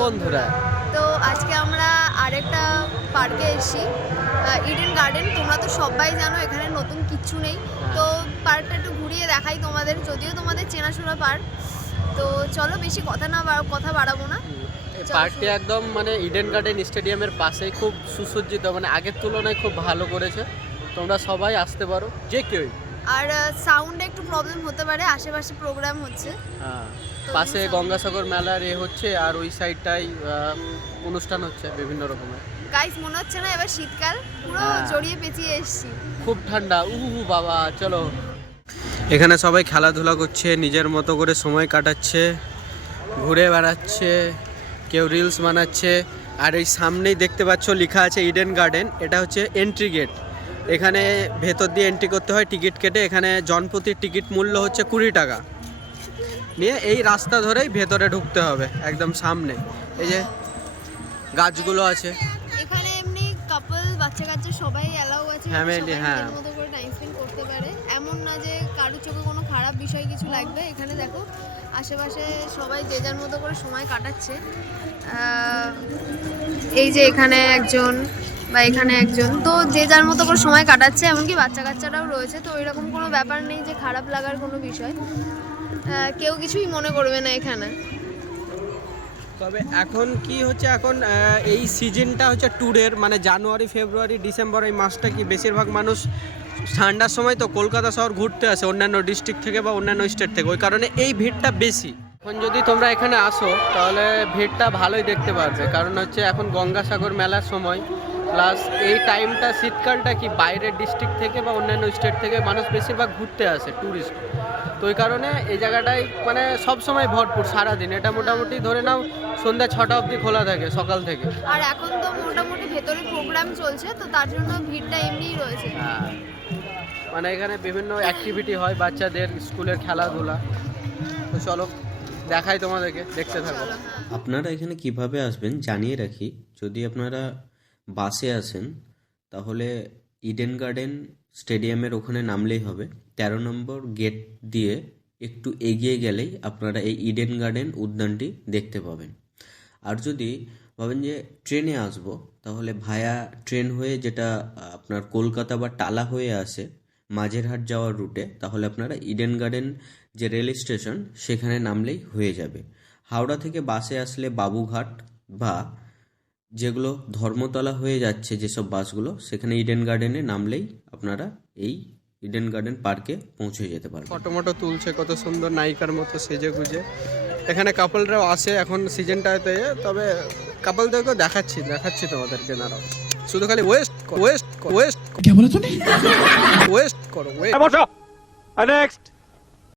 বন্ধুরা। তো আজকে আমরা আরেকটা পার্কে এসেছি, ইডেন গার্ডেন। তোমরা তো সবাই জানো এখানে নতুন কিচ্ছু নেই, তো পার্কটা একটু ঘুরিয়ে দেখাই তোমাদের, যদিও তোমাদের চেনাশোনা পার্ক। তো চলো, বেশি কথা বাড়াবো না। পার্কটি একদম মানে ইডেন গার্ডেন স্টেডিয়ামের পাশেই, খুব সুসজ্জিত, মানে আগের তুলনায় খুব ভালো করেছে। তোমরা সবাই আসতে পারো, যে কেউই। আর সাউন্ডে একটু প্রবলেম হতে পারে, আশেপাশে প্রোগ্রাম হচ্ছে। হ্যাঁ, পাশে গঙ্গাসাগর মেলার হচ্ছে, আর ওই সাইডটাই অনুষ্ঠান হচ্ছে বিভিন্ন রকমের। গাইস, মনে হচ্ছে না এবার শীতকাল? পুরো জড়িয়ে পেঁচিয়ে এসেছি। খুব ঠান্ডা, বাবা। চলো, এখানে সবাই খেলাধুলা করছে, নিজের মতো করে সময় কাটাচ্ছে, ঘুরে বেড়াচ্ছে, কেউ রিলস বানাচ্ছে। আর এই সামনেই দেখতে পাচ্ছ লেখা আছে ইডেন গার্ডেন। এটা হচ্ছে এন্ট্রি গেট। এখানে ভেতর দিয়ে এন্ট্রি করতে হয় টিকিট কেটে। এখানে জনপ্রতি টিকিট মূল্য হচ্ছে 20 টাকা নিয়ে এই রাস্তা ধরেই ভেতরে ঢুকতে হবে, একদম সামনে। এই যে গাছগুলো আছে, এখানে এমনি কাপল, বাচ্চা কাচ্চা সবাই অ্যালাউ আছে, ফ্যামিলি। হ্যাঁ, নিজের মতো করে টাইম স্পেন্ড করতে পারে। এমন না যে কারোর চোখে কোনো খারাপ বিষয় কিছু লাগবে। এখানে দেখো আশেপাশে সবাই যে যার মতো করে সময় কাটাচ্ছে। এই যে এখানে একজন বা এখানে একজন, তো যে যার মতো করে সময় কাটাচ্ছে। এমনকি বাচ্চা কাচ্চারাও রয়েছে, তো এরকম কোনো ব্যাপার নেই যে খারাপ লাগার কোনো বিষয়। কেউ কিছুই মনে করবে না এখানে। তবে এখন কি হচ্ছে, এখন এই সিজনটা হচ্ছে ট্যুরের, মানে জানুয়ারি, ফেব্রুয়ারি, ডিসেম্বর এই মাসটা কি বেশিরভাগ মানুষ ঠান্ডার সময় তো কলকাতা শহর ঘুরতে আসে অন্যান্য ডিস্ট্রিক্ট থেকে বা অন্যান্য স্টেট থেকে, ওই কারণে এই ভিড়টা বেশি। এখন যদি তোমরা এখানে আসো তাহলে ভিড়টা ভালোই দেখতে পারবে, কারণ হচ্ছে এখন গঙ্গাসাগর মেলার সময়, প্লাস এই টাইমটা শীতকালটা কি বাইরের ডিস্ট্রিক্ট থেকে বা অন্যান্য স্টেট থেকে মানুষ বেশিরভাগ ঘুরতে আসে, ট্যুরিস্ট। তো ওই কারণে এই জায়গাটায় মানে সব সময় ভরপুর সারাদিন। এটা মোটামুটি ধরে নাও সন্ধ্যা 6টা অবধি খোলা থাকে, সকাল থেকে। আর এখন তো মোটামুটি ভেতরে প্রোগ্রাম চলছে, তো তার জন্য ভিড়টা এমনিই রয়েছে। হ্যাঁ, মানে এখানে বিভিন্ন অ্যাক্টিভিটি হয় বাচ্চাদের, স্কুলের খেলাধুলা। তো চলো দেখাই তোমাদেরকে, দেখতে থাকো। আপনারা এখানে কিভাবে আসবেন জানিয়ে রাখি। যদি আপনারা বাসে আসেন তাহলে ইডেন গার্ডেন স্টেডিয়ামের ওখানে নামলেই হবে। 13 নম্বর গেট দিয়ে একটু এগিয়ে গেলেই আপনারা এই ইডেন গার্ডেন উদ্যানটি দেখতে পাবেন। আর যদি ভাবেন যে ট্রেনে আসবো, তাহলে ভায়া ট্রেন হয়ে, যেটা আপনার কলকাতা বা টালা হয়ে আসে মাঝেরহাট যাওয়ার রুটে, তাহলে আপনারা ইডেন গার্ডেন যে রেল স্টেশন সেখানে নামলেই হয়ে যাবে। হাওড়া থেকে বাসে আসলে বাবুঘাট বা যেগুলো ধর্মতলা হয়ে যাচ্ছে যেসব বাসগুলো, সেখানে ইডেন গার্ডেনে নামলেই আপনারা এই ইডেন গার্ডেন পার্কে পৌঁছে যেতে পারবেন। ফটো মটো তুলছে কত সুন্দর নায়িকার মতো সেজে গুজে। এখানে কাপলরাও আসে এখন সিজনটাতে, তবে কাপলদেরকেও দেখাচ্ছি তোমাদেরকে। দাঁড়াও, শুধু খালি ওয়েস্ট করো। নেক্সট,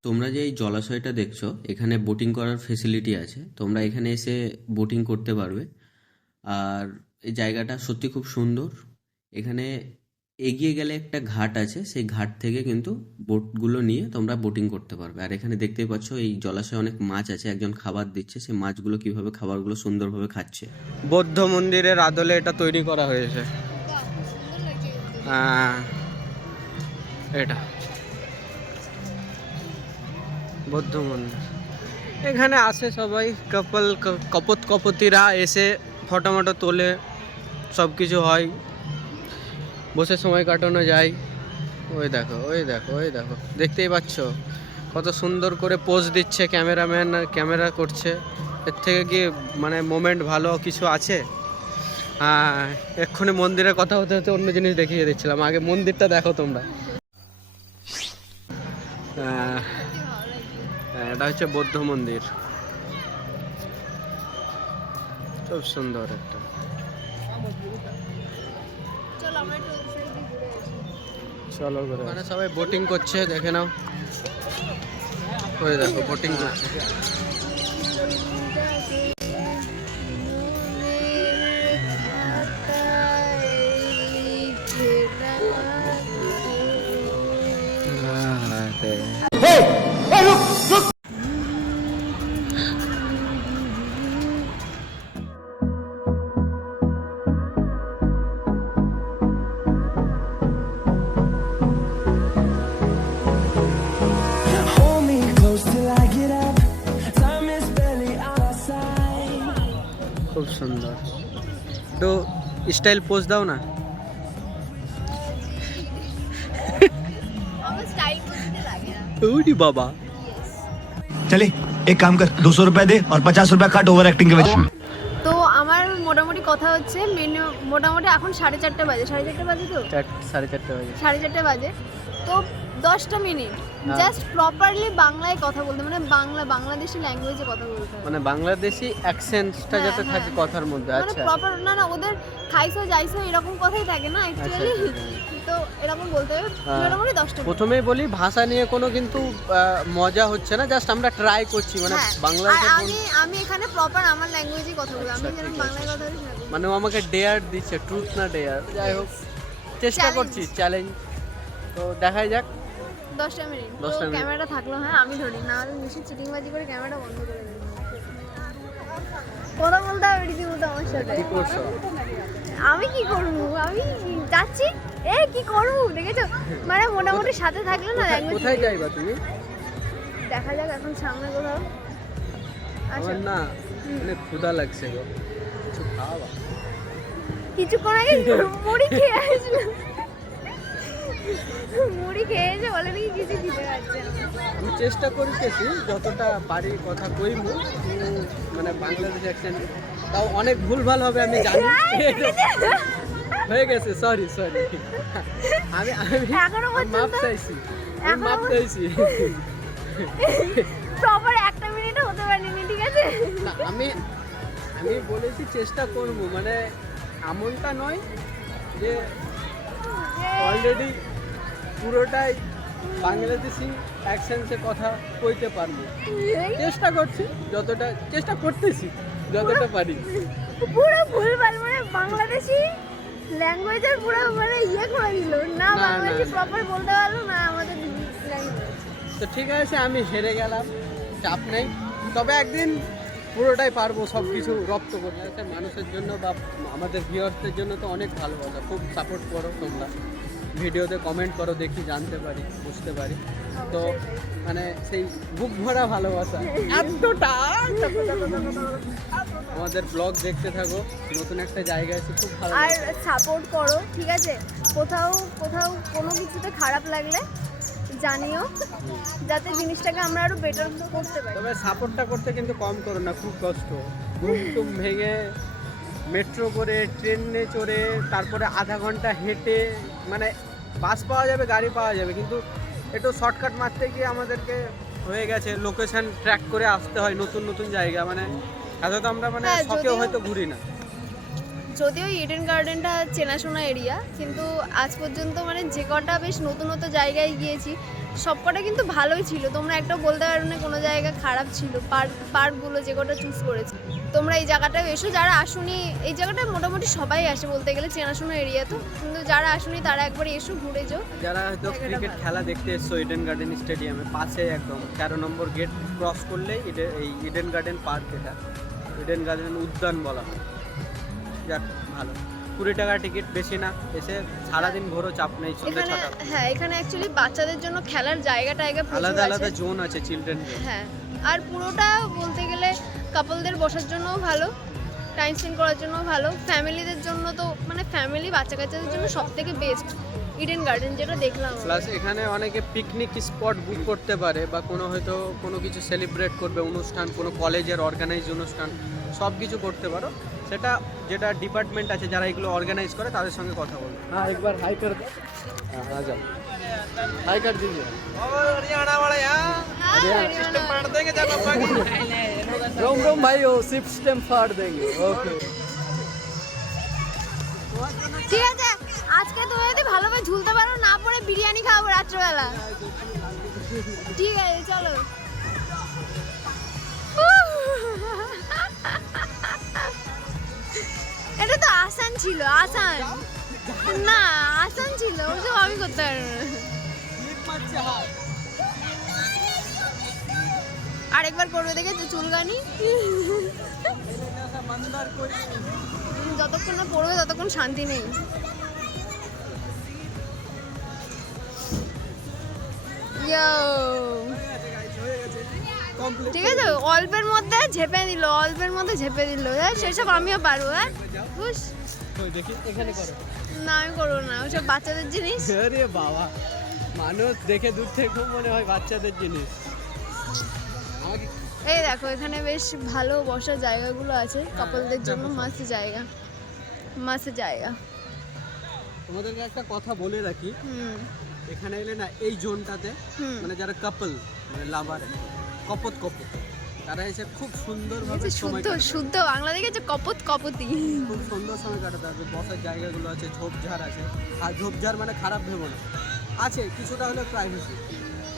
তোমরা যে এই জলাশয়টা দেখছো, এখানে বোটিং করার ফেসিলিটি আছে। তোমরা এখানে এসে বোটিং করতে পারবে। আর এই জায়গাটা সত্যি খুব সুন্দর। এখানে এগিয়ে গেলে একটা ঘাট আছে, সেই ঘাট থেকে কিন্তু বোটগুলো নিয়ে তোমরা বোটিং করতে পারবে। আর এখানে দেখতেই পাচ্ছ এই জলাশয়ে অনেক মাছ আছে, একজন খাবার দিচ্ছে। সেই মাছগুলো কিভাবে খাবারগুলো সুন্দরভাবে খাচ্ছে। বৌদ্ধ মন্দিরের আদলে এটা তৈরি করা হয়েছে। এটা বৌদ্ধ মন্দির। এখানে আসে সবাই কপতিরা এসে ফটো মটো তোলে, সব কিছু হয়, বসে সময় কাটানো যায়। ওই দেখো, দেখতেই পাচ্ছ কত সুন্দর করে পোজ দিচ্ছে ক্যামেরাম্যান, ক্যামেরা করছে। এর থেকে কি মানে মোমেন্ট ভালো কিছু আছে? হ্যাঁ, এক্ষুনি মন্দিরের কথা হতে হতে অন্য জিনিস দেখিয়ে দিচ্ছিলাম। আগে মন্দিরটা দেখো তোমরা। এটা হচ্ছে বৌদ্ধ মন্দির, খুব সুন্দর একটা। চলো, মানে সবাই বোটিং করছে, দেখে নাও। ওই দেখো বোটিং করছে। Hold me close till I get up. Time is barely on our side. খুব সুন্দর, একটু স্টাইল পোজ দাও না। আমার স্টাইল করতে লাগে না। ওরে বাবা, चले एक काम कर 200 रुपए दे और 50 रुपए काट ओवर एक्टिंग के वजह তো আমার মোটামুটি কথা হচ্ছে মোটামুটি এখন 4:30 বাজে, 4:30 বাজে তো 4:30 বাজে। 4:30 বাজে। তো 10টা মিনিট জাস্ট প্রপারলি বাংলায় কথা বলতে, মানে বাংলাদেশি ল্যাঙ্গুয়েজে কথা বলতে হবে। মানে বাংলাদেশি অ্যাকসেন্টটা যাতে হ্যাঁ, থাকে হ্যাঁ। কথার মধ্যে। মানে আচ্ছা প্রপার না ওদের খাইছো যাইছো এরকম কথাই থাকে না অ্যাকচুয়ালি, তো এরকম বলতে হবে মোটামুটি 10টা মিনিট। প্রথমেই বলি ভাষা নিয়ে কোনো কিন্তু মজা হচ্ছে না, জাস্ট আমরা ট্রাই করছি মানে হ্যাঁ, বাংলাতে আর আমি এখানে প্রপার আমার ল্যাঙ্গুয়েজে কথা বলি, আমি যেন বাংলায় কথা বলি সেরকম। মানে ও আমাকে ডেয়ার দিচ্ছে, ট্রুথ না ডেয়ার, যাই হোক চেষ্টা Challenge. করছি, চ্যালেঞ্জ। তো দেখাই যাক। 10টা মিনিট 10টা তো মিনিট। ক্যামেরাটা থাকলো, হ্যাঁ আমি ধরি না, আমি বেশি চিটিংবাজি করে ক্যামেরাটা বন্ধ করে দেবো। কথা বলতে হবে রীতিমতো আমার সাথে। কি করছো? আমি কি করবো, আমি যাচ্ছি, কি করবো দেখেছো, মানে মোটামুটি সাথে থাকলে না ল্যাঙ্গুয়েজ। কোথায় যাইবা তুমি? দেখা যাক এখন সামনে কোথাও। আচ্ছা আমার না অনেক ক্ষুধা লাগছে গো, কিছু খাওয়া। কিছুক্ষণ আগে মুড়ি খেয়ে আসলো, মুড়ি খেয়ে এসে বলে নাকি কিছু খেতে পারছে না। আমি চেষ্টা করতেছি যতটা পারি কথা কইমু, মানে বাংলাদেশ অ্যাকসেন্ট, তাও অনেক ভুলভাল হবে আমি জানি। হয়ে গেছে, সরি আমি এখনো মাপ পর্যন্ত চাইছি, আমি মাপ চাইছি। প্রপার একটা মিনিটও হতে পারিনি, ঠিক আছে? না আমি বলেছি চেষ্টা করব, মানে এমনটা নয় যে অলরেডি পুরোটাই বাংলাদেশি অ্যাকসেন্টে কথা কইতে পারবো। চেষ্টা করছি, চেষ্টা করতেছি যতটা পারি। পুরো ভুলভাল, মানে বাংলাদেশি ল্যাঙ্গুয়েজের পুরো মানে করে দিল না, না, বাংলাদেশি না। প্রপার বলতে পারলো না আমাদের ল্যাঙ্গুয়েজ। তো ঠিক আছে, আমি হেরে গেলাম, চাপ নেই, তবে একদিন পুরোটাই পারবো সব কিছু রপ্ত করতে। আচ্ছা, মানুষের জন্য বা আমাদের ভিউয়ার্সদের জন্য তো অনেক ভালোবাসা, খুব সাপোর্ট করো তোমরা, ভিডিওতে কমেন্ট করো, দেখি জানতে পারি, বুঝতে পারি। তো মানে সেই বুক ভরা ভালোবাসা এতটা। আমাদের ব্লগ দেখতে থাকো, নতুন একটা জায়গায় এসে খুব ভালো আর লাগছে। সাপোর্ট করো, ঠিক আছে? কোথাও কোনো কিছুতে খারাপ লাগলে জানিও, যাতে জিনিসটাকে আমরা আরো বেটার করতে পারি। তবে সাপোর্টটা করতে কিন্তু কম করো না, খুব কষ্ট। ঘুম টুম ভেঙে মেট্রো করে, ট্রেনে চড়ে, তারপরে আধা ঘন্টা হেঁটে, মানে বাস পাওয়া যাবে, গাড়ি পাওয়া যাবে, কিন্তু একটু শর্টকাট মারতে গিয়ে আমাদেরকে হয়ে গেছে লোকেশন ট্র্যাক করে আসতে হয় নতুন জায়গা। মানে এত তো আমরা মানে হ্যাঁ, শখেও যদিও- হয়তো ঘুরি না। যদিও ইডেন গার্ডেনটা চেনাশোনা এরিয়া, কিন্তু আজ পর্যন্ত মানে যে কটা বেশ নতুন জায়গায় গিয়েছি সব কটা কিন্তু ভালোই ছিল। তোমরা একটা বলতে পারো না কোনো জায়গা খারাপ ছিল। পার্কগুলো যে কটা চুজ করেছে, তোমরা এই জায়গাটাও এসো, যারা আসুনি এই জায়গাটা মোটামুটি সবাই আসে বলতে গেলে, চেনাশোনা এরিয়া তো, কিন্তু যারা আসুনি তারা একবার এসো, ঘুরে যাও। যারা হয়তো জায়গাটা ক্রিকেট ভালো। খেলা দেখতে এসছো ইডেন গার্ডেন স্টেডিয়ামে পাশে একদম 13 নম্বর গেট ক্রস করলেই এই ইডেন গার্ডেন পার্ক, এটা ইডেন গার্ডেন উদ্যান বলা হয়। যাক ভালো, 20 টাকা টিকিট, বেশি না, এসে সারাদিন ঘোরো, চাপ নেই। সন্ধ্যে এখানে 6টা হ্যাঁ, এখানে অ্যাকচুয়ালি বাচ্চাদের জন্য খেলার জায়গাটা আলাদা প্রচুর আলাদা আছে। জোন আছে, চিলড্রেন জোন। হ্যাঁ, আর পুরোটা বলতে গেলে কাপলদের বসার জন্যও ভালো, টাইম স্পেন্ড করার জন্য ভালো, ফ্যামিলিদের জন্য তো মানে ফ্যামিলি বাচ্চা কাচ্চাদের জন্য সব থেকে বেস্ট ইডেন গার্ডেন, যেটা দেখলাম। প্লাস এখানে অনেকে পিকনিক স্পট বুক করতে পারে, বা হয়তো কোনো কিছু সেলিব্রেট করবে, অনুষ্ঠান, কোনো কলেজের অর্গানাইজ অনুষ্ঠান, সব কিছু করতে পারো। সেটা যেটা ডিপার্টমেন্ট আছে যারা এগুলো অর্গানাইজ করে তাদের সঙ্গে কথা বলবে। হ্যাঁ, একবার হাই কর দে। হ্যাঁ, आ जाओ, हाई कर दीजिए। रोम रोम भाई, हो सिप स्टेम फाड़ देंगे। ओके, ঠিক আছে, আজকে তুমি যদি ভালোভাবে ঝুলতে পারো, না পরে বিরিয়ানি খাবো রাত্রেবেলা। ঠিক আছে, চলো। এটা তো আসান ছিল, আসান না, আসান ছিল, ওসব আমি করতে পারবো না। আরেকবার করবে, দেখেছো চুলকানি? যতক্ষণ না পড়বে ততক্ষণ শান্তি নেই। Yo! কমপ্লিট ঠিক আছে, অল্পের মধ্যে ঝেপে দিল, সেসব আমিও পারবো। হ্যাঁ বুঝ দেখি এখানে করো। না আমি করবো না, ওসব বাচ্চাদের জিনিস। আরে বাবা, মানুষ দেখে দূর থেকে খুব মনে হয় বাচ্চাদের জিনিস। আমাকে এই দেখো এখানে বেশ ভালো বসার জায়গাগুলো আছে কাপলদের জন্য, মাস্ত জায়গা। তোমাদেরকে একটা কথা বলে রাখি, এখানে এলে না এই জোনটাতে মানে যারা কাপল মানে লাভার কপত তারা এসে খুব সুন্দরভাবে সময় শুদ্ধ বাংলা দেখেছে, কপতি খুব সুন্দর সময় কাটাতে পারবে। বসার জায়গাগুলো আছে, ঝোপঝাড় আছে। আর ঝোপঝাড় মানে খারাপ ভেবো না, আছে কিছুটা হলে প্রাইভেসি।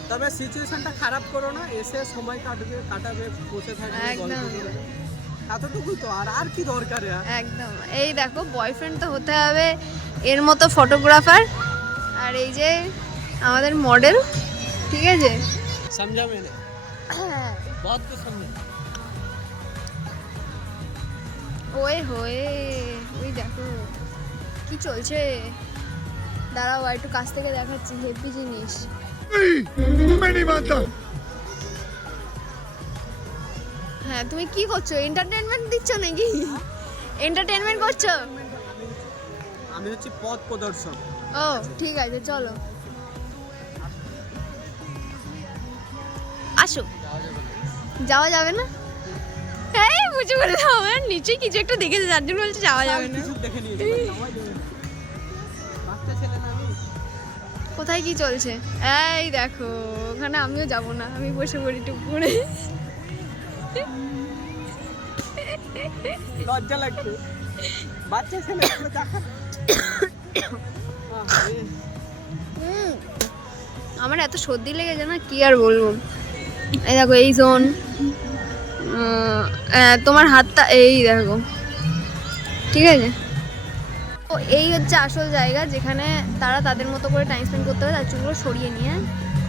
তবে সিচুয়েশনটা খারাপ করো না, এসে সময় কাটাবে, বসে থাকবে, গল্প করবে, এতটুকুই তো। আর কি দরকার? একদম। এই দেখো বয়ফ্রেন্ড তো হতে হবে এর মতো ফটোগ্রাফার, আর এই যে আমাদের মডেল, ঠিক আছে। समझा मैंने, बहुत कुछ समझा। ওই দেখো কি চলছে, দাঁড়াও একটু কাছ থেকে দেখাচ্ছি, হেভি জিনিস। হ্যাঁ তুমি কি করছো, এন্টারটেনমেন্ট দিচ্ছ নাকি? এন্টারটেনমেন্ট করছো? আমি হচ্ছে পথ প্রদর্শক। ও ঠিক আছে, চলো আসো। যাওয়া যাবে না? হ্যাঁ বুঝে বলে দাও, আমার নিচে কিছু একটা দেখেছে যার জন্য বলছে যাওয়া যাবে না। কিছু দেখে নিয়ে বাচ্চা ছেলে না আমি। কোথায় কি চলছে? এই দেখো ওখানে আমিও যাব না, আমি বসে পড়ি টুক করে। লজ্জা লাগছে, বাচ্চা ছেলে দেখা। আমার এত সর্দি লেগেছে না, কি আর বলবো। এই দেখো এই জোন, তোমার হাতটা এই দেখো, ঠিক আছে। তো এই হচ্ছে আসল জায়গা যেখানে তারা তাদের মতো করে টাইম স্পেন্ড করতে হবে, তার চুলগুলো সরিয়ে নিয়ে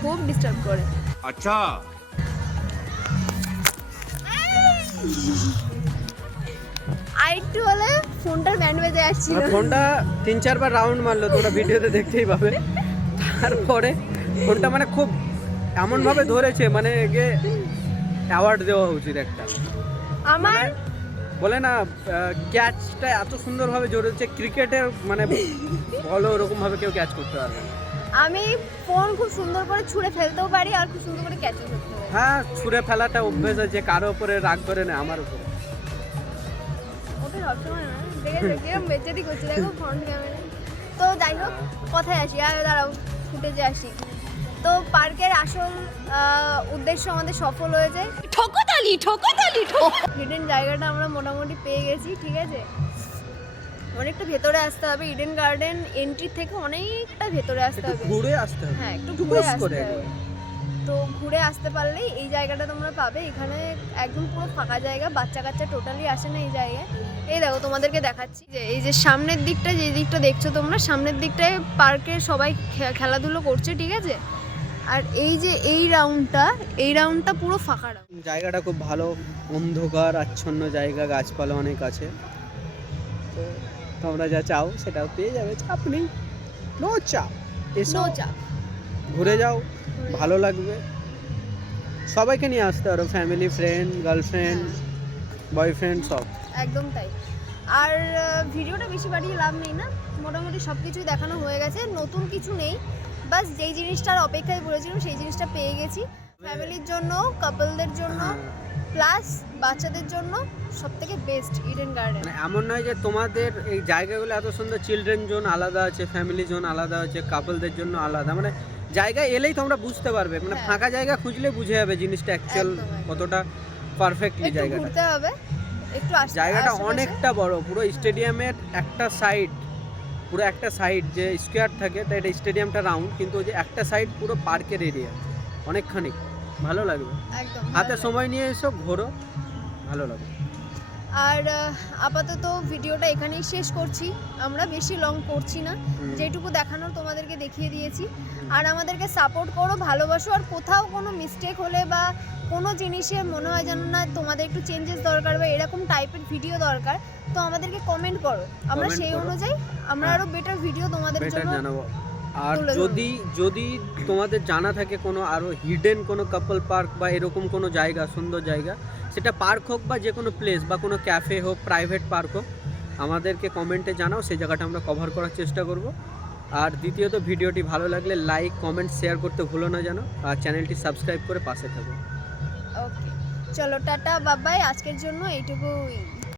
খুব ডিস্টার্ব করে। अच्छा আর একটু হলে ফোনটার ব্যান্ড বেজে যাচ্ছিল। ফোনটা 3-4 বার রাউন্ড মারলো, তোমরা ভিডিওতে দেখতেই পাবে। তারপরে ফোনটা মানে খুব এমন ভাবে ধরেছে, মানে একে অ্যাওয়ার্ড দেওয়া উচিত একটা। আমার বলে না ক্যাচটা এত সুন্দরভাবে জড়েছে, ক্রিকেটের মানে বলো ওরকম ভাবে কেউ ক্যাচ করতে পারবে না। আমি ফোন খুব সুন্দর করে ছুঁড়ে ফেলতেও পারি আর খুব সুন্দর করে ক্যাচও করতে পারি। হ্যাঁ, ছুঁড়ে ফেলাটা অভ্যেস আছে, কারো উপরে রাগ করে না, আমার উপরে। ওটা সবসময় না, দেখেছো কিরম বেচারি করছে, দেখো ফ্রন্ট ক্যামেরা। তো যাই হোক কথায় আসি, আর দাঁড়াও ফুটেজে আসি। তো পার্কের আসল উদ্দেশ্য আমাদের সফল হয়েছে, ঠোকতালি হিডেন জায়গাটা আমরা মোটামুটি পেয়ে গেছি, ঠিক আছে। অনেকটা ভেতরে আসতে হবে, ইডেন গার্ডেন এন্ট্রি থেকে অনেকটা ভেতরে আসতে হবে, ঘুরে আসতে হবে। হ্যাঁ একটু ঘুরে আসতে হবে। তো ঘুরে আসতে পারলেই এই জায়গাটা তোমরা পাবে। এখানে একদম পুরো ফাঁকা জায়গা, বাচ্চা কাচ্চা টোটালি আসে না এই জায়গায়। এই দেখো তোমাদেরকে দেখাচ্ছি যে এই যে সামনের দিকটা, যে দিকটা দেখছো তোমরা, সামনের দিকটায় পার্কে সবাই খেলাধুলো করছে, ঠিক আছে। আর এই যে এই রাউন্ডটা পুরো ফাঁকা রাউন্ড। জায়গাটা খুব ভালো, অন্ধকার আচ্ছন্ন জায়গা, গাছপালা অনেক আছে। তো তোমরা যা চাও সেটাও পেয়ে যাবে, চাপ নেই, নো চাপ। এসো ঘুরে যাও, ভালো লাগবে। সবাইকে নিয়ে আসতে পারো, ফ্যামিলি, ফ্রেন্ড, গার্লফ্রেন্ড, বয়ফ্রেন্ড, সব। একদম তাই। আর ভিডিওটা বেশি বাড়িয়ে লাভ নেই না, মোটামুটি সব কিছুই দেখানো হয়ে গেছে, নতুন কিছু নেই। বাস যেই জিনিসটার অপেক্ষায় পড়েছিলাম সেই জিনিসটা পেয়ে গেছি। ফ্যামিলির জন্য, কাপলদের জন্য, প্লাস বাচ্চাদের জন্য সবথেকে বেস্ট ইডেন গার্ডেন। মানে এমন নয় যে তোমাদের এই জায়গাগুলো এত সুন্দর, চিলড্রেন জোন আলাদা আছে, ফ্যামিলি জোন আলাদা আছে, কাপলদের জন্য আলাদা। মানে জায়গায় এলেই তোমরা বুঝতে পারবে, মানে ফাঁকা জায়গা খুঁজলে বুঝে যাবে জিনিসটা অ্যাকচুয়াল কতটা পারফেক্টলি জায়গাটা। ঘুরতে হবে একটু, জায়গাটা অনেকটা বড়, পুরো স্টেডিয়ামের একটা সাইড, পুরো একটা সাইড যে স্কোয়ার থাকে, তাই এটা স্টেডিয়ামটা রাউন্ড, কিন্তু ওই যে একটা সাইড পুরো পার্কের এরিয়া, অনেকখানি ভালো লাগবে। একদম হাতে সময় নিয়ে এসো, ঘোরো, ভালো লাগবে। আর আপাতত ভিডিওটা এখানেই শেষ করছি, আমরা বেশি লং করছি না, যেটুকু দেখানোর তোমাদেরকে দেখিয়ে দিয়েছি। আর আমাদেরকে সাপোর্ট করো, ভালোবাসো। আর কোথাও কোনো মিস্টেক হলে বা কোনো জিনিসে মনে হয় যেন না তোমাদের একটু চেঞ্জেস দরকার বা এরকম টাইপের ভিডিও দরকার, তো আমাদেরকে কমেন্ট করো, আমরা সেই অনুযায়ী আমরা আরো বেটার ভিডিও তোমাদের জন্য আর তুলে ধরবো। যদি তোমাদের জানা থাকে কোনো আরও হিডেন কোনো কাপল পার্ক বা এরকম কোনো জায়গা, সুন্দর জায়গা, সেটা পার্ক হোক বা যে কোনো প্লেস বা কোনো ক্যাফে হোক, প্রাইভেট পার্ক হোক, আমাদেরকে কমেন্টে জানাও, সেই জায়গাটা আমরা কভার করার চেষ্টা করব। আর দ্বিতীয়ত ভিডিওটি ভালো লাগলে লাইক, কমেন্ট, শেয়ার করতে ভুলো না যেন, আর চ্যানেলটি সাবস্ক্রাইব করে পাশে থাকো। ওকে, চলো টাটা বাবাই, আজকের জন্য এইটুকুই